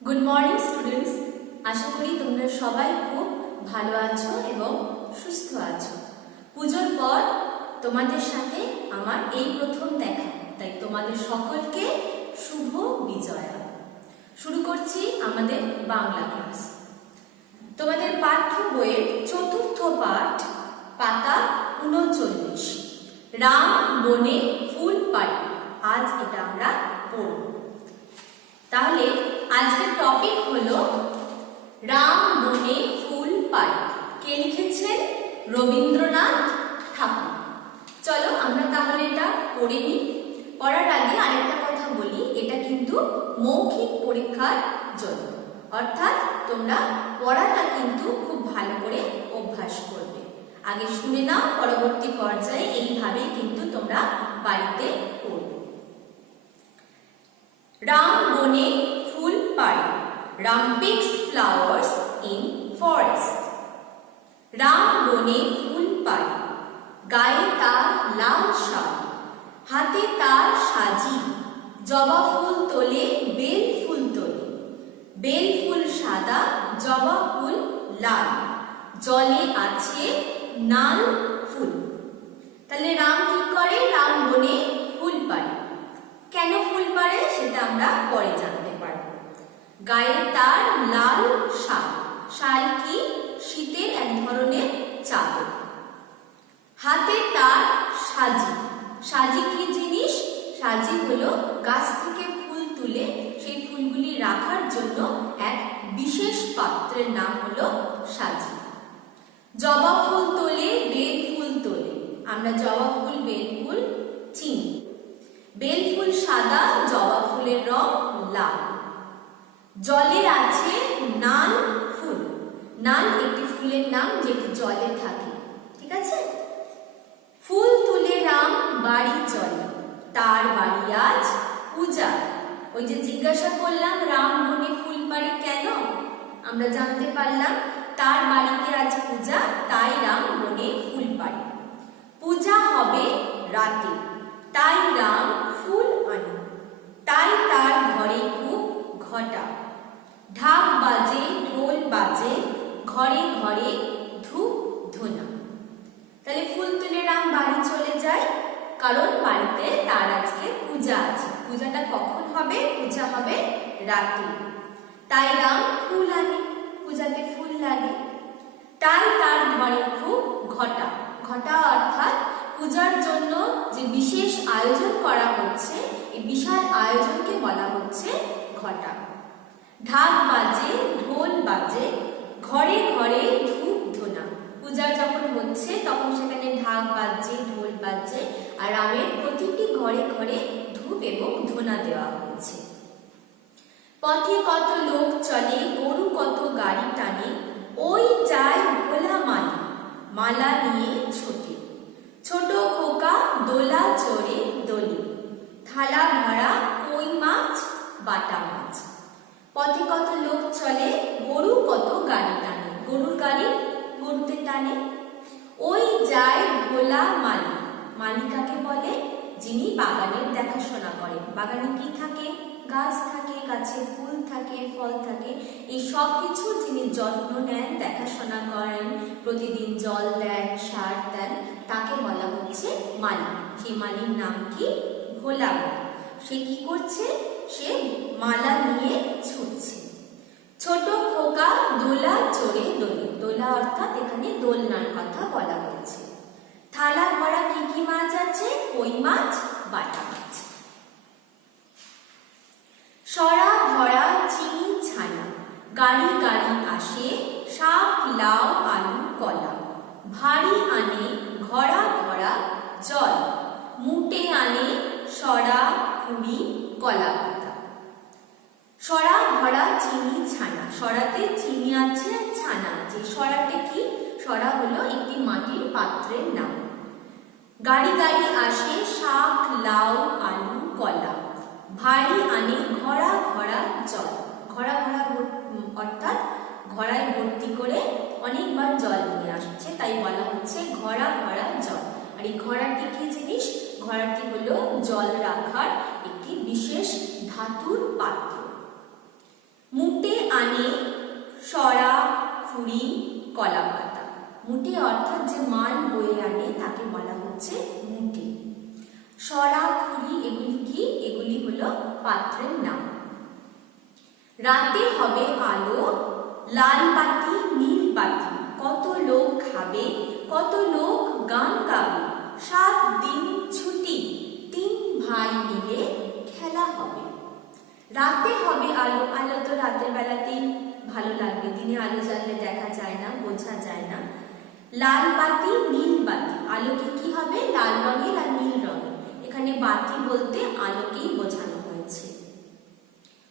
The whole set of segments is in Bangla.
গুড মর্নিং স্টুডেন্টস, আশা করি তোমরা সবাই খুব ভালো আছো এবং সুস্থ আছো। পুজোর পর তোমাদের সাথে আমার এই প্রথম দেখা, তাই তোমাদের সকলকে শুভ বিজয়া। শুরু করছি আমাদের বাংলা ক্লাস। তোমাদের পাঠ্য বইয়ের চতুর্থ পাঠ, পাতা 39, রাম বনে ফুল পাড়ে। আজ এটা আমরা পড়ব। তাহলে আজকের টপিক হলো রাম বনে ফুল পাড়ে। কে লিখেছেন? রবীন্দ্রনাথ ঠাকুর। চলো আমরা তাহলে এটা পড়ে নিই। পড়ার আগে আরেকটা কথা বলি, এটা কিন্তু মৌখিক পরীক্ষার জন্য, অর্থাৎ তোমরা পড়াটা কিন্তু খুব ভালো করে অভ্যাস করবে। আগে শুনে নাও, পরবর্তী পর্যায়ে এইভাবে কিন্তু তোমরা বাড়িতে পড়বে। রাম বনে ফুল পাড়ে, Ram pix flowers in forest. Ram বনে ফুল পাড়ে, গায়ে তার লাল শাল, হাতে তার সাজি, জবা ফুল তোলে, বেল ফুল তোলে। বেল ফুল সাদা, জবা ফুল লাল, জলে আছে নাল ফুল। তাহলে রাম কি করে? রাম বনে ফুল পাড়ে। কেন ফুল পাড়ে সেটা আমরা পরে জানতে পারব। গায়ে তার লাল শাল, শাল কি? শীতের এক ধরনের চাদর। হাতে তার সাজি, সাজি কি জিনিস? সাজি হলো গাছ থেকে ফুল তুলে সেই ফুলগুলি রাখার জন্য এক বিশেষ পাত্রের নাম হলো সাজি। জবা ফুল তোলে, বেল ফুল তোলে। আমরা জবা ফুল, বেল ফুল চিনি। বেল ফুল সাদা, জবা ফুলের রং লাল। জলে আছে নাল ফুল। নাল একটি ফুলের নাম যেটি জলে থাকে, ঠিক আছে? ফুল তুলে রাম বাড়ি চলে, তার বাড়ি আজ পূজা। ওই যে জিজ্ঞাসা করলাম রাম বনে ফুল পাড়ে কেন, আমরা জানতে পারলাম তার বাড়িতে আজ পূজা, তাই রাম বনে ফুল পাড়ে। পূজা হবে রাতে, তাই রাম ফুল আনে, তাই তার ঘরে খুব ঘটা। ঢাক বাজে, ঢোল বাজে, ঘরে ঘরে ধূপ ধুনা। তাহলে ফুল তুলে রাম বাড়ি চলে যায়, কারণ বাড়িতে তার আজকে পূজা আছে। পূজাটা কখন হবে? পূজা হবে রাতে। তাই রাম ফুল আনে, পূজাতে ফুল লাগে। তাই তার ঘরে খুব ঘটা। ঘটা অর্থাৎ পূজার জন্য যে বিশেষ আয়োজন করা হচ্ছে, এই বিশাল আয়োজনকে বলা হচ্ছে ঘটা। ঢাক বাজে, ঢোল বাজে, ঘরে ঘরে ধূপ ধুনা। পূজা যখন হচ্ছে তখন সেখানে ঢাক বাজছে, ঢোল বাজছে, আর রামের প্রতিটি ঘরে ঘরে ধূপ এবং ধুনা দেওয়া হচ্ছে। পথে কত লোক চলে, গরু কত গাড়ি টানে, ওই যায় ভোলা মালা, মালা নিয়ে ছোটে। ছোট খোকা দোলা চড়ে দোলে, থালা ভরা কই মাছ, বাটা মাছ। পথে কত লোক চলে, গরু কত গাড়ি টানে। গরুর গাড়ি গরুতে টানে। ওই যায় ভোলা মালি। মালি কাকে বলে? যিনি বাগানের দেখাশোনা করেন। বাগানে কি থাকে? গাছ থাকে, গাছে ফুল থাকে, ফল থাকে। এই সব কিছু যিনি যত্ন নেন, দেখাশোনা করেন, প্রতিদিন জল দেন, সার দেন, তাকে বলা হচ্ছে মালি। সেই মালির নাম কি? ভোলা। সে কি করছে? সে মালা নিয়ে ছুটছে। ছোট খোকা দোলা চড়ে দোলে। দোলা অর্থাৎ এখানে দোলনার কথা বলা হয়েছে। থালা ভরা কি কি মাছ আছে? কই মাছ, বাটা মাছ। সরা ভরা চিনি ছানা, গাড়ি গাড়ি আসে, শাক লাউ আলু কলা। ভারী আনে ঘড়া ঘড়া জল, মুটে আনে সরা কুড়ি কলা পাতা। সরা ভরা চিনি ছানা, সরাতে চিনি আছে, ছানা আছে। সরাতে কি? সরা হলো একটি মাটির পাত্রের নাম। গাড়ি গাড়ি আসে, শাক লাউ আলু কলা। ভারী আনে ঘড়া ঘড়া জল। ঘড়া ঘড়া অর্থাৎ ঘড়ায় ভর্তি করে অনেকবার জল নিয়ে আসছে, তাই বলা হচ্ছে ঘড়া ঘড়া জল। আর এই ঘড়াটি কি জিনিস? ঘড়াটি হলো জল রাখার একটি বিশেষ ধাতুর পাত্র। মুটে কুড়ি কলা পাতা। মুঠে অর্থাৎ যে মাল বয়ে আনে তাকে বলা হচ্ছে মুঠে। সরা খুরি এগুলি কি? এগুলি হলো পাত্রের নাম। রাতে হবে আলো, লাল বাতি নীল বাতি, কত লোক খাবে, কত লোক গান গাবে, 7 দিন ছুটি, 3 ভাই মিলে খেলা হবে। রাতে হবে আলো, আলো তো রাতের বেলাতেই ভালো লাগবে, দিনে আলো জ্বাললে দেখা যায় না, বোঝা যায় না। লাল বাতি নীল বাতি, আলোকে কি হবে? লাল রঙের আর নীল রঙের। এখানে বাতি বলতে আলোকেই বোঝানো হয়েছে।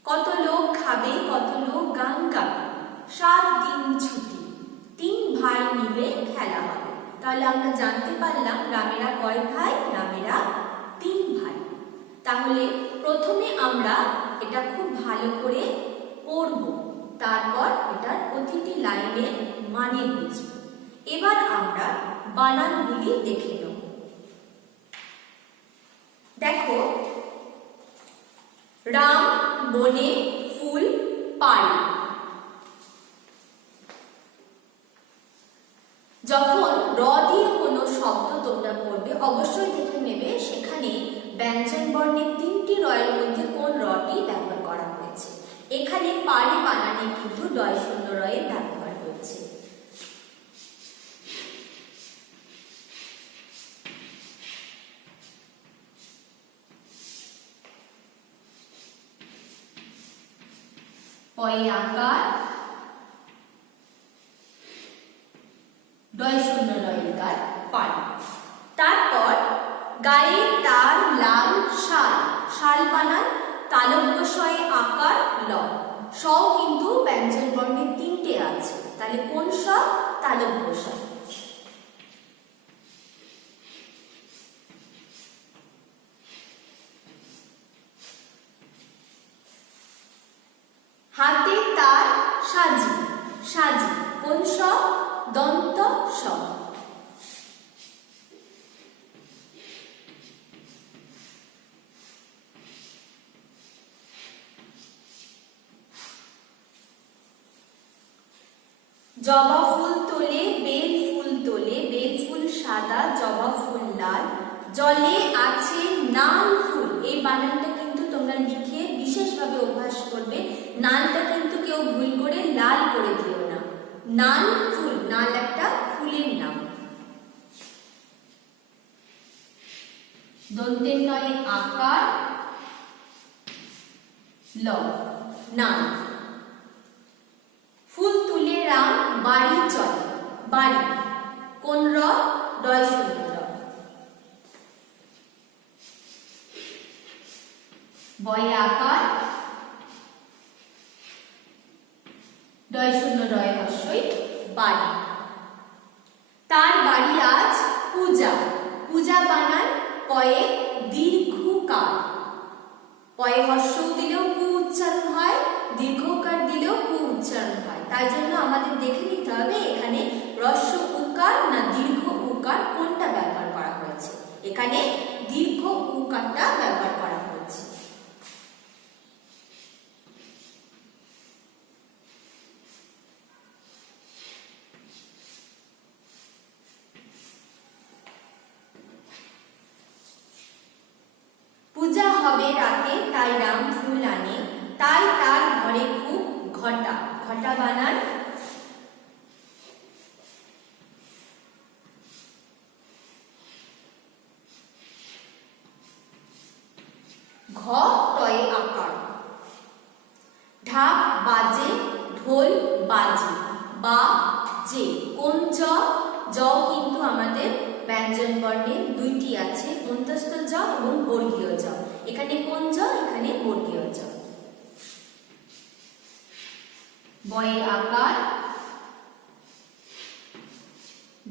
কত লোক খাবে, কত লোক গান গাবে, 7 দিন ছুটি, 3 ভাই মিলে খেলা হবে। তাহলে আমরা জানতে পারলাম রামেরা কয় ভাই? রামেরা 3 ভাই। তাহলে প্রথমে আমরা এটা খুব ভালো করে পড়ব, তারপর এটার প্রতিটি লাইনের মানে বুঝব। এবার আমরা বানানগুলি দেখে নেব। দেখো, রাম বনে ফুল পাড়ে। যখন র দিয়ে কোনো শব্দ তোমরা পড়বে অবশ্যই দেখে নেবে সেখানে ব্যঞ্জন বর্ণের 3টি রয়ের মধ্যে কোন রটি ব্যবহার করা হয়েছে। এখানে পাড়ে বানানে কিন্তু ডয় শূন্য রয়ের ব্যবহার হয়েছে। পয়ে আকার, ডয় শূন্য রয়িকার পাড়ে। তারপর গায়ে তার লাল শাল, শাল বানান তালব্য শয়ে আকার ল। স কিন্তু ব্যঞ্জন বর্ণের 3টে আছে, তাহলে কোন স? তালব্য স। হাতে তার সাজি, সাজি কোন স? দন্ত স। জবা ফুল তোলে, বেল ফুল তোলে, বেল ফুল সাদা, জবা ফুল লাল, জলে আছে নাল ফুল। এই বানানটা কিন্তু তোমরা লিখে বিশেষভাবে অভ্যাস করবে। নালটা কিন্তু কেউ ভুল করে লাল করে দিও না। নাল ফুল, নাল একটা ফুলের নাম। দন্তের নয়ে আকার ল, নাল। ফুল তুলে রাম বাড়ি চলে, বাড়ি কোন র? ডয় শূন্য র। বয়ে আকার, ডয় শূন্য রয় হস্যই বাড়ি। তার বাড়ি আজ পূজা, পূজা বানান পয়ে দীর্ঘকার। পয়ে হস্য দিলেও পু উচ্চারণ হয়, দীর্ঘকার দিলেও পু উচ্চারণ হয়। তাই জন্য আমাদের দেখে নিতে হবে এখানে হ্রস্ব উকার না দীর্ঘ উকার কোনটা ব্যবহার করা হয়েছে। এখানে দীর্ঘ উকারটা ব্যবহার করা হয়েছে। পূজা হবে রাতে, তাই রাম ফুল আনে, তাই তার ঘরে খুব ঘটা, ঘটা বানান ঘ টয়ে আকার। ঢাক বাজে, ঢোল বাজে, বা যে কোন জ? জ কিন্তু আমাদের ব্যঞ্জন বর্ণের 2টি আছে, অন্তস্থ জ এবং বর্গীয় জ। এখানে কোন জ? এখানে বর্গীয় জ। বয়ে আকার,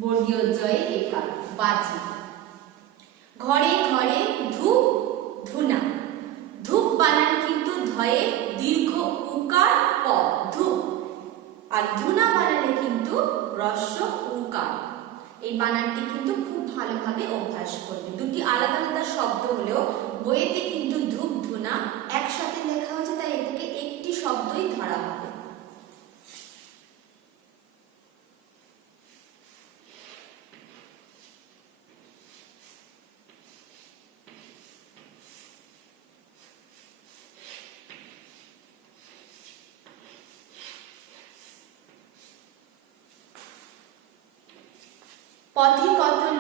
বর্গীয় জয়ে একার, বাজে। ঘরে ঘরে ধূপ ধুনা, ধূপ বানান কিন্তু ধয়ে দীর্ঘ উকার প, ধূপ। আর ধুনা বানানে কিন্তু হ্রস্ব উকার। এই বানানটি কিন্তু খুব ভালোভাবে অভ্যাস করবে। দুটি আলাদা আলাদা শব্দ হলেও বইয়েতে কিন্তু ধূপ ধুনা একসাথে লেখা হয়েছে, তাই এ থেকে একটি শব্দই ধরা হবে।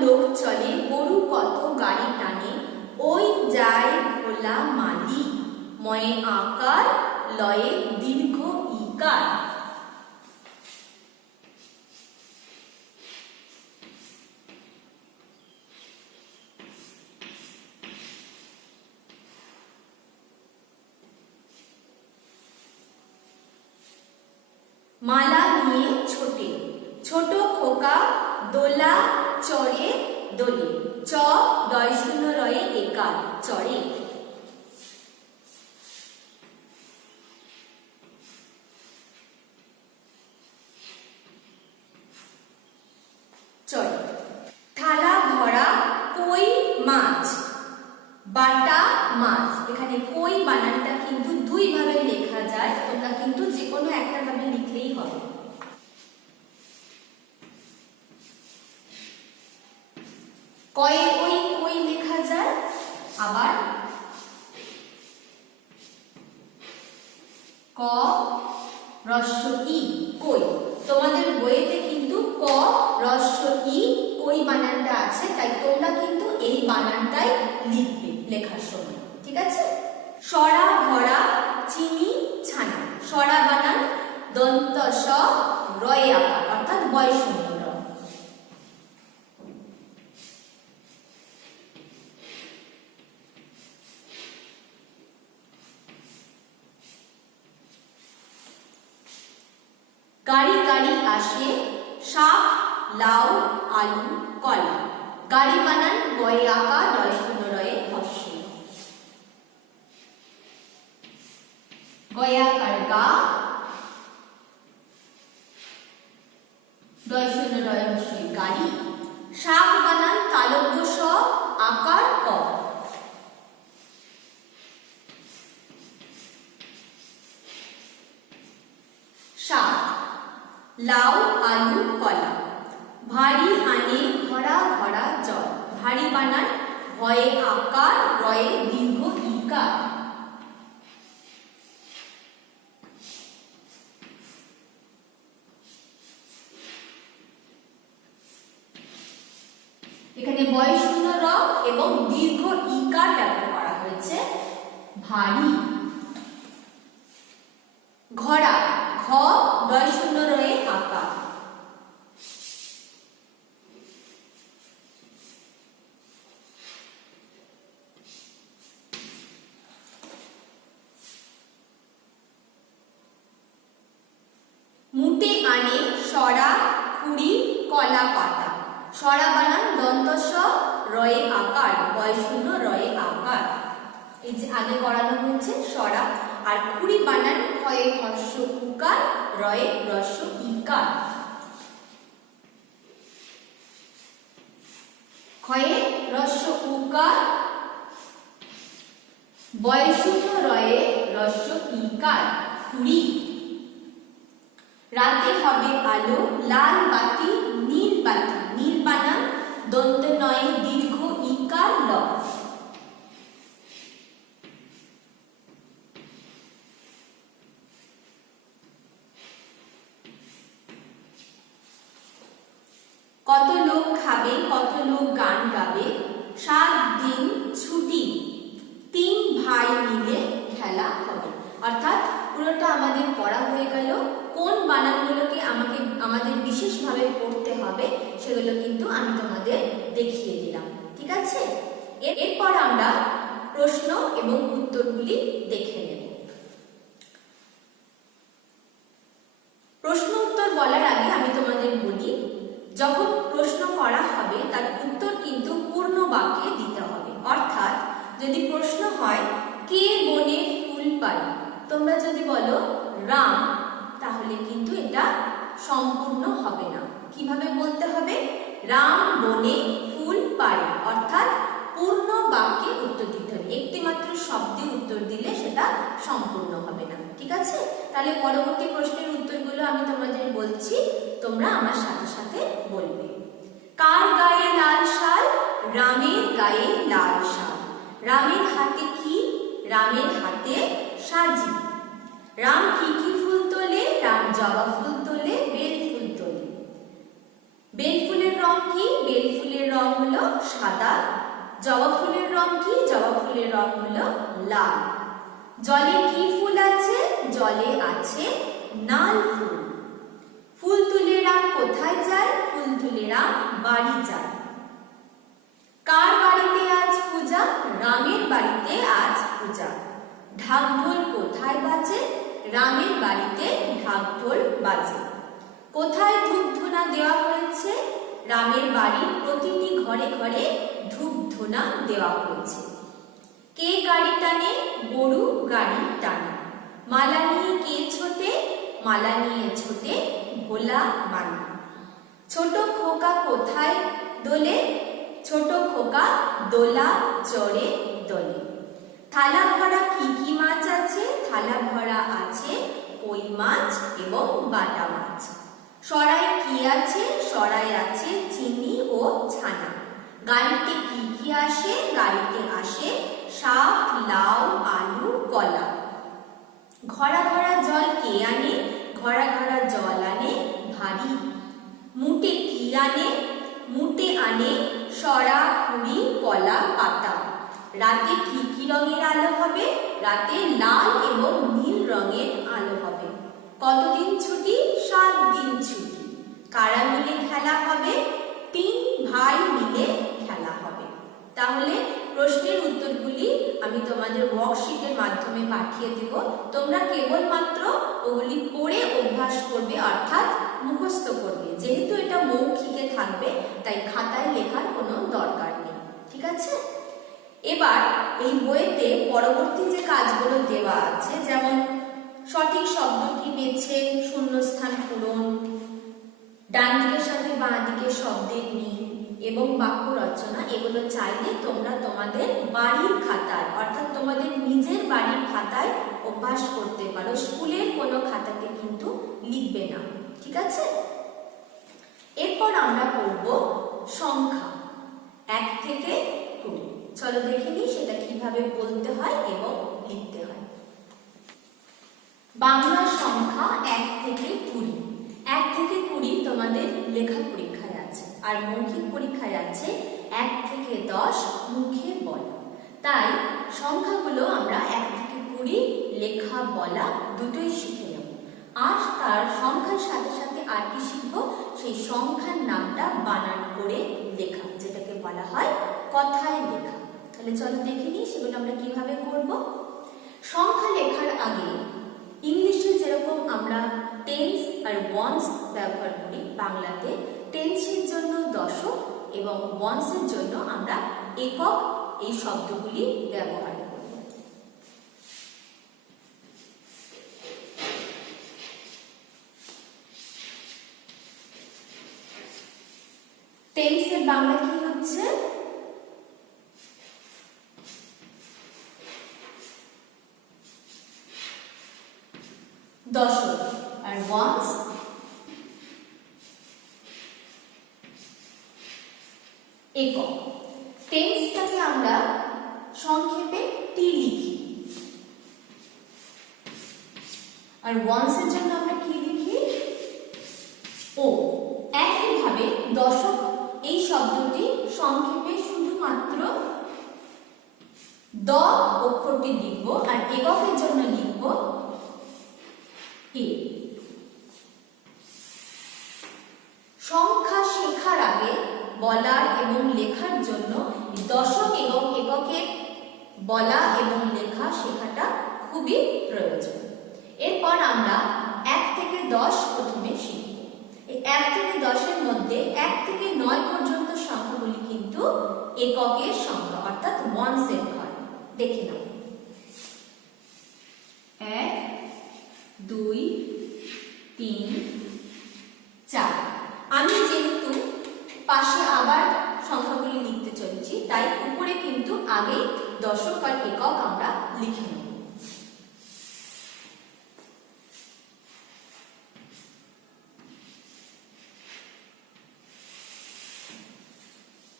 লোক চলে, গরু কত গাড়ি টানে, ওই যায় ভোলা মালি, ময়ে আকার লয়ে দীর্ঘ ইকার। মালা নিয়ে ছোটে, ছোট খোকা দোলা চড়ে দোলে, চ ডয় শূন্য রয়ে একার চড়ে। চড়ে। থালা ভরা কই মাছ, বাটা মাছ। এখানে কই বানানটা কিন্তু দুই ভাবে লেখা যায়, তোমরা কিন্তু যে কোনো একটা ভাবে লিখলেই হবে। কয়ে কই কই লেখা যায়, আবার ক রস্য ই কই। তোমাদের বইতে কিন্তু ক রস্য ই কই বানানটা আছে, তাই তোমরা কিন্তু এই বানানটাই লিখবে লেখার সময়, ঠিক আছে? সরা ভরা চিনি ছানা, সরা বানান দন্ত স রয় আকার অর্থাৎ বয় শূন্য র। গাড়ি গাড়ি আসে, শাক লাউ আলু কলা, গাড়ি বানান গয়ে আকা ডয় শূন্য রয়ে হস্য। গয়াকার গা ডয় শূন্য রয়ে হস্য গাড়ি, শাক বানান তালব্য স আকার ক। শাক লাউ আলু কলা, ভারী আনে ঘরা ঘরা জল, ভারী বানান ভয়ে আকার রয়ে দীর্ঘ ইকার। এখানে বয় শূন্য র এবং দীর্ঘ ইকার ব্যবহার করা হয়েছে। ভারী। ঘোড়া ঘ ডয় শূন্য রয়ে আকার। মুটে আনে সরা কুড়ি কলা পাতা, সরা বানান দন্ত স রয়ে আকার বয় শূন্য রয়ে আকার। এই যে আগে করানো হয়েছে সরা, আর কুড়ি বানান ক্ষয়ে হস্য উকার রয়ে রস্য ইকার। ক্ষয়ে রস্য উকার বয় শূন্য রয়ে রস্য ইকার কুড়ি। রাতে হবে আলো, লাল বাতি নীল বাতি, নীল বানান দন্ত নয়ে দীর্ঘ ইকার ল। কত লোক খাবে, কত লোক গান গাবে, 7 দিন ছুটি, 3 ভাই মিলে খেলা হবে। অর্থাৎ পুরোটা আমাদের পড়া হয়ে গেল। কোন বানানগুলোকে আমাদের বিশেষভাবে পড়তে হবে সেগুলো কিন্তু আমি তোমাদের দেখিয়ে দিলাম, ঠিক আছে? এরপর আমরা প্রশ্ন এবং উত্তরগুলি দেখে নেব। প্রশ্ন উত্তর বলার আগে আমি তোমাদের বলি, যখন প্রশ্ন করা হবে তার উত্তর কিন্তু পূর্ণ বাক্যে দিতে হবে। অর্থাৎ যদি প্রশ্ন হয় কে বনে ফুল পায়, তোমরা যদি বলো রাম, তাহলে কিন্তু এটা সম্পূর্ণ হবে না। কিভাবে বলতে হবে? রাম বনে ফুল পায়, অর্থাৎ পূর্ণ বাক্যে উত্তর দিতে হবে। একটি মাত্র শব্দে উত্তর দিলে সেটা সম্পূর্ণ হবে না, ঠিক আছে? তাহলে পরবর্তী প্রশ্নের উত্তরগুলো আমি তোমাদের বলছি, তোমরা আমার সাথে সাথে বলবে। কার গায়ে লাল শাল? রামের গায়ে লাল শাল। রামের হাতে কি? রামের হাতে সাজি। রাম কি কি ফুল তোলে? রাম জবা ফুল তোলে, বেল ফুল তোলে। বেল ফুলের রং কি? বেল ফুলের রং হলো সাদা। জবা ফুলের রং কি? জবা ফুলের রং হলো লাল। জলে কি ফুল আছে? জলে আছে নাল ফুল। ফুল তুলে রাম কোথায় যায়? ফুল তুলে রাম বাড়ি যায়। কার বাড়িতে আজ পূজা? রামের বাড়িতে আজ পূজা। ঢাক ঢোল কোথায় বাজে? রামের বাড়িতে ঢাক ঢোল বাজে। কোথায় ধূপ ধুনা দেওয়া হয়েছে? রামের বাড়ির প্রতিটি ঘরে ঘরে ধূপ ধুনা দেওয়া হয়েছে। কে গাড়ি টানে? গরু গাড়ি টানে। মালা নিয়ে কে ছোটে? মালা নিয়ে ছোটে ভোলা বানা। ছোট খোকা কোথায় দোলে? ছোট খোকা দোলা চড়ে দোলে। থালা ভরা কি কি মাছ আছে? থালা ভরা আছে কই মাছ এবং বাটা মাছ। সরাই কি আছে? সরাই আছে চিনি ও ছানা। গাড়িতে কি কি আসে? গাড়িতে আসে শাক, লাউ, আলু, কলা। ঘরা ঘরা জল কে আনে? ঘরা ঘরা জল আনে ভারী। মুটে কি আনে? মুটে আনে সরা, কুড়ি, কলা পাতা। রাতে কি কি রঙের আলো হবে? রাতে লাল এবং নীল রঙের আলো হবে। কতদিন ছুটি? 7 দিন ছুটি। কারা মিলে খেলা হবে? 3 ভাই মিলে খেলা হবে। তাহলে প্রশ্নের উত্তরগুলি আমি তোমাদের ওয়ার্কশিটের মাধ্যমে পাঠিয়ে দেব। তোমরা কেবলমাত্র ওগুলি পড়ে অভ্যাস করবে, অর্থাৎ মুখস্থ করবে। যেহেতু এটা মৌখিকে থাকবে তাই খাতায় লেখার কোনো দরকার নেই। ঠিক আছে? এবার এই বইতে পরবর্তী যে কাজগুলো দেওয়া আছে, যেমন সঠিক শব্দটি বেছে শূন্যস্থান পূরণ, ডান দিকের সাথে বাঁ দিকের শব্দের মিল এবং বাক্য রচনা, এগুলো চাইলে তোমরা তোমাদের বাড়ির খাতায়, অর্থাৎ তোমাদের নিজের বাড়ির খাতায় অভ্যাস করতে পারো। স্কুলের কোনো খাতাতে কিন্তু লিখবে না। ঠিক আছে? এরপর আমরা পড়ব সংখ্যা 1 থেকে 20। চলো দেখে নিই সেটা কিভাবে বলতে হয় এবং লিখতে হয়। বাংলা সংখ্যা 1 থেকে 20। 1 থেকে 20 তোমাদের লেখা পরীক্ষায় আছে, আর মৌখিক পরীক্ষায় আছে 1 থেকে 10 মুখে বলা। তাই সংখ্যাগুলো আমরা 1 থেকে 20 লেখা বলা দুটোই শিখে নেব। আর তার সংখ্যার সাথে সাথে আর কি শিখবো? সেই সংখ্যার নামটা বানান করে লেখা, যেটাকে বলা হয় কথায় লেখা। তাহলে চলো দেখে নিই সেগুলো আমরা কিভাবে করব। সংখ্যা লেখার আগে ইংলিশে যেরকম আমরা টেন্স আর ওয়ান্স ব্যবহার করি, বাংলাতে টেন্সের জন্য দশক এবং ওয়ান্সের জন্য আমরা একক এই শব্দগুলি ব্যবহার করব। টেন্সের বাংলা কি হচ্ছে? দশক। আর ওয়ান্স একক। টেন্সটাকে আমরা সংক্ষেপে টি লিখি, আর ওয়ান্সের জন্য আমরা কি লিখি? ও। একইভাবে দশক এই শব্দটি সংক্ষেপে শুধুমাত্র দ অক্ষরটি লিখব, আর এককের জন্য লিখব এ। সংখ্যা শেখার আগে বলার এবং লেখার জন্য দশক এবং এককের বলা এবং লেখা শেখাটা খুবই প্রয়োজন। এরপর আমরা 1 থেকে 10 প্রথমে শিখব। এই 1 থেকে 10-এর মধ্যে 1 থেকে 9 পর্যন্ত সংখ্যাগুলি কিন্তু এককের সংখ্যা, অর্থাৎ ওয়ান্সের ঘর। দেখে নাও। 1, 2, 3, 4। আমি যেহেতু পাশে আবার সংখ্যাগুলি লিখতে চলেছি, তাই উপরে কিন্তু আগে দশক আর একক আমরা লিখে নেব।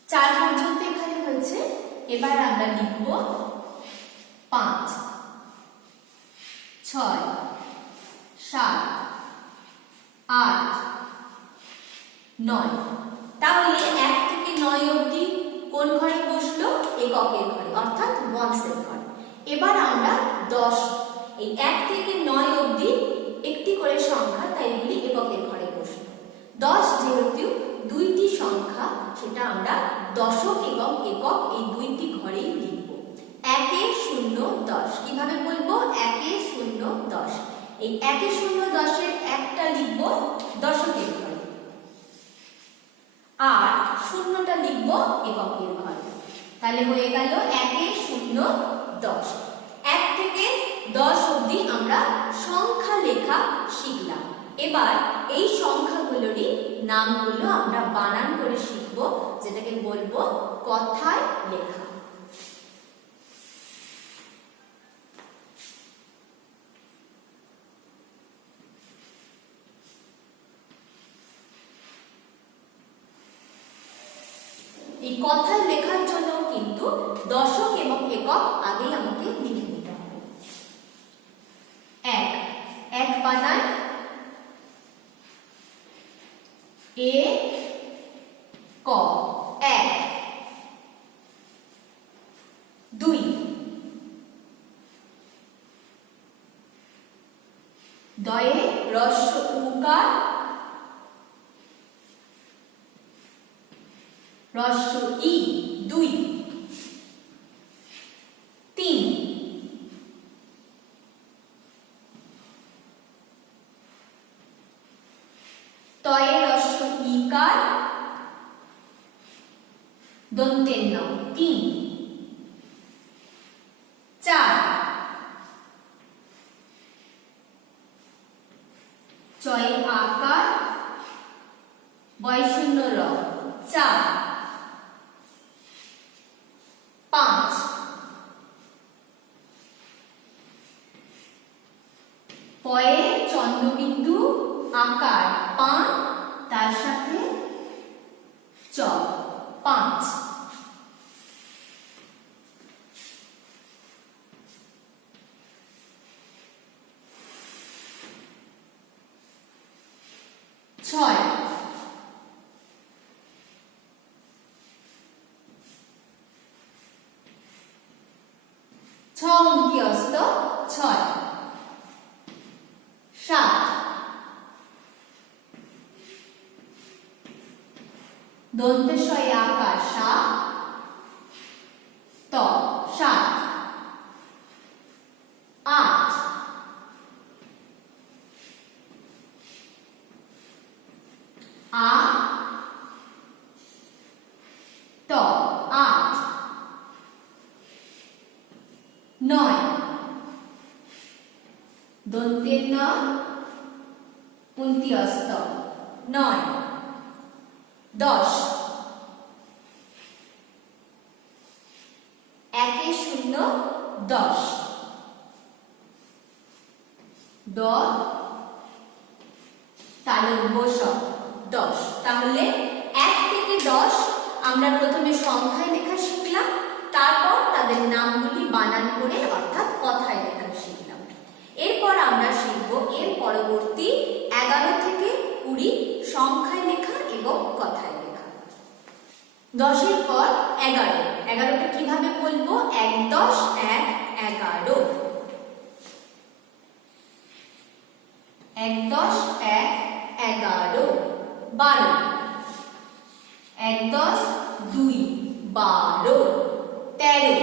চার পর্যন্ত এখানে হয়েছে। এবার আমরা লিখব 5, 6, 7, 8, 9। তাহলে 1 থেকে 9 9 অবধি কোন ঘরে বসলো? এককের ঘরে, অর্থাৎ ওয়ান্সের ঘরে। এবার আমরা 10, এই 1 থেকে 9 অবধি একটি করে সংখ্যা, তাই এগুলি এককের ঘরে বসলো। 10 যেহেতু দুইটি সংখ্যা, সেটা আমরা দশক এবং একক এই দুইটি ঘরেই লিখব। 1 0 10 কিভাবে বলবো? 1 0 10, এই 1 0 10 এর একটা লিখব দশকের ঘরে, আর শূন্যটা লিখব এককের ঘরে। তাহলে হয়ে গেল 1 0 10। 1 থেকে 10 অবধি আমরা সংখ্যা লেখা শিখলাম। এবার এই সংখ্যাগুলোরই নামগুলো আমরা বানান করে শিখব, যেটাকে বলবো কথায় লেখা। এই কথায় লেখার জন্য কিন্তু দশক এবং একক আগেই আমাকে লিখে নিতে হবে। 1 বানান এ ক, 1। 2 দয়ে হ্রস্ব উকার হ্রস্ব ই, 2। 3 তয়ে হ্রস্ব ইকার দন্তের ন, 3। 4 চয়ে আকার বয়শূন্য র, 4। 5 পয়ে চন্দ্রবিন্দু আকার পান, তার সাথে চ, 5। 6 অঙ্কিয়স্ত 6। 7 দন্তেশ্বয় আকার সা, ত, 7। 8 আ ত, 8। 9 দন্তের ন পুন্তিয়স্ত, 9। 10 1 0 10, দ তালব্য স, 10। তাহলে 1 থেকে 10 আমরা প্রথমে সংখ্যায় লেখা শিখলাম, তারপর তাদের নামগুলি বানান করে অর্থাৎ কথায় লেখা শিখলাম। এরপর আমরা শিখব এর পরবর্তী 11 থেকে 20 সংখ্যায় লেখা এবং কথায় লেখা। 10 এর পর 11, 11টা কিভাবে বলবো? 1 10 1 11, 1 10 1 11, 12। 1 10 2 12, 13।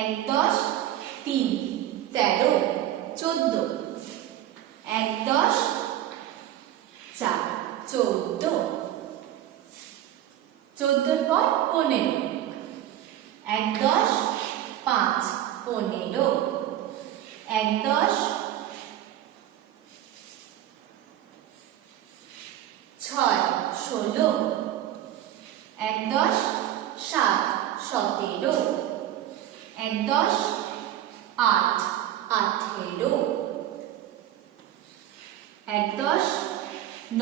1 10 3 13, 14। 1 10 4 14, 14 পর 15। 1 10 5 15, 1 10 6 16, 1 10 7 17, 1 10 8 18, 1 10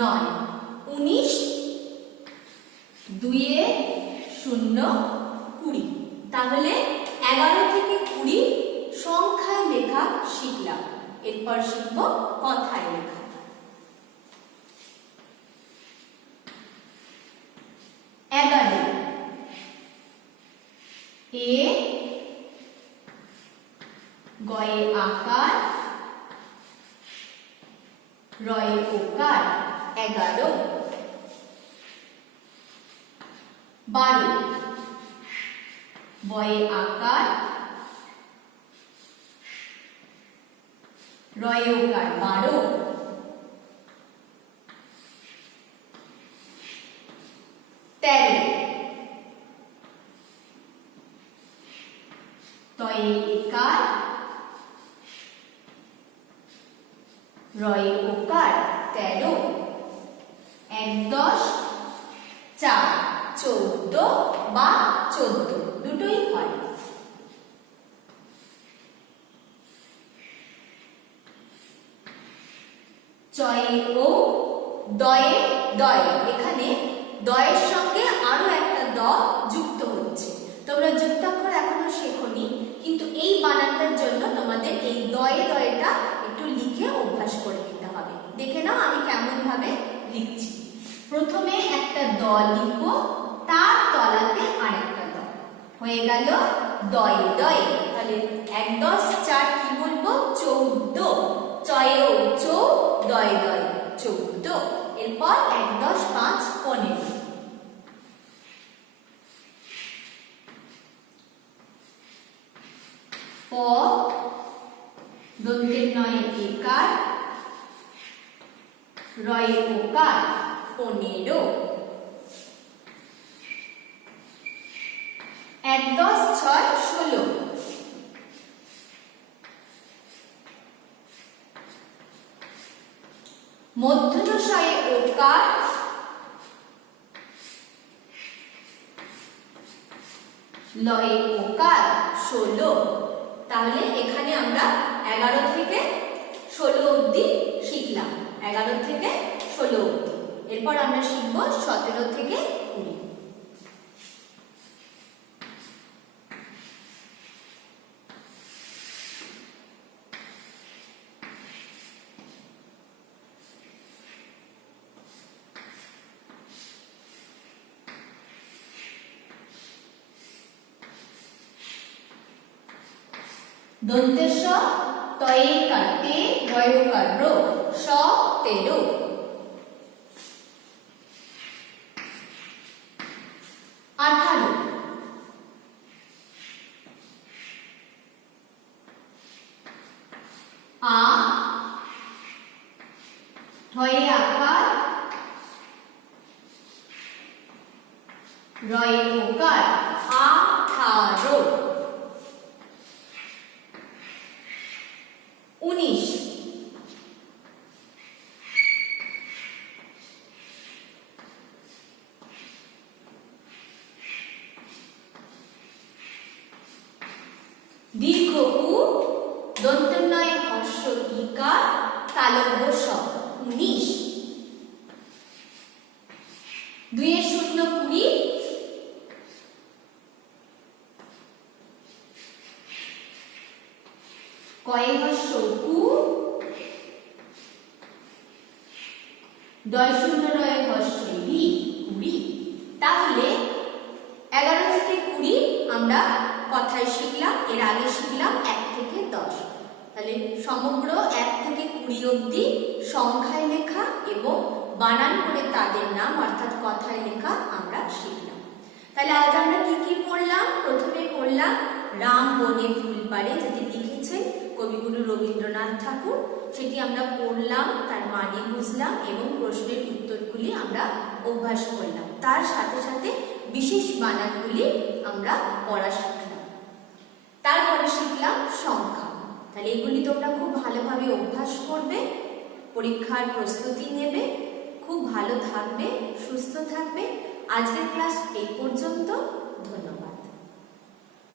9 19, 2 0 20। তাহলে 11 থেকে 20 সংখ্যায় লেখা শিখলাম। এরপর শিখব কথায় লেখা। 1 রয়ে আকার রয়ে ওকার 11 12 বয়ে আকার রয়ে ওকার 12 13 তয়ে একার রয়ে ওকার 13 10 4 14 বা 14 দুটোই হয়। চয়ে ও দয়ে দয়, এখানে দয়ের সঙ্গে আরো একটা দ যুক্ত হচ্ছে। তোমরা যুক্তাক্ষর এখনো শেখোনি, কিন্তু এই বানানটার জন্য তোমাদের এই দয়ে দয়েটা একটু লিখে অভ্যাস করে নিতে হবে। দেখে নাও আমি কেমন ভাবে লিখছি। প্রথমে একটা দ লিখবো, তার তলাতে আরেকটা দ, হয়ে গেল দয়ে দয়ে। তাহলে 1 10 4 কি বলবো? 14। চয়ে ও চৌ, দয়ে দয়ে 14। এরপর 1 10 5 15। প দন্তের নয়ে একার রয়ে ওকার 15। 1 10 6 16। মূর্ধন্য ষয়ে ওকার লয়ে ওকার 16। তাহলে এখানে আমরা 11 থেকে 16 অবধি শিখলাম। 11 থেকে 16 অবধি। এরপর আমরা শিখব 17 থেকে 20। দন্তেশ তয়ে কাতে রয়কার রো 17। 18। আ ঠয়ে আকার রয়ে ওকার 18। 19। দীর্ঘ উ দন্তন্বয়ে হর্ষ ইকার তালব্য স 19। 2 এর 0 20। কয়ে হর্ষ কু দয় 0 রয়ে হর্ষ রি 20। তাহলে 11 থেকে 20 আমরা কথায় শিখলাম। এর আগে শিখলাম 1 থেকে 10। তাহলে সমগ্র 1 থেকে 20 অবধি সংখ্যায় লেখা এবং বানান করে তাদের নাম অর্থাৎ কথায় লেখা আমরা শিখলাম। তাহলে আজ আমরা কি কি পড়লাম? প্রথমে পড়লাম রাম বনে ফুল পাড়ে, যেটি লিখেছেন কবিগুরু রবীন্দ্রনাথ ঠাকুর। সেটি আমরা পড়লাম, তার মানে বুঝলাম এবং প্রশ্নের উত্তরগুলি আমরা অভ্যাস করলাম। তার সাথে সাথে বিশেষ বানানগুলি আমরা পড়া শিখলাম। তারপরে শিখলাম সংখ্যা। তাহলে এগুলি তোমরা খুব ভালোভাবে অভ্যাস করবে, পরীক্ষার প্রস্তুতি নেবে, খুব ভালো থাকবে, সুস্থ থাকবে। আজকের ক্লাস এই পর্যন্ত। ধন্যবাদ।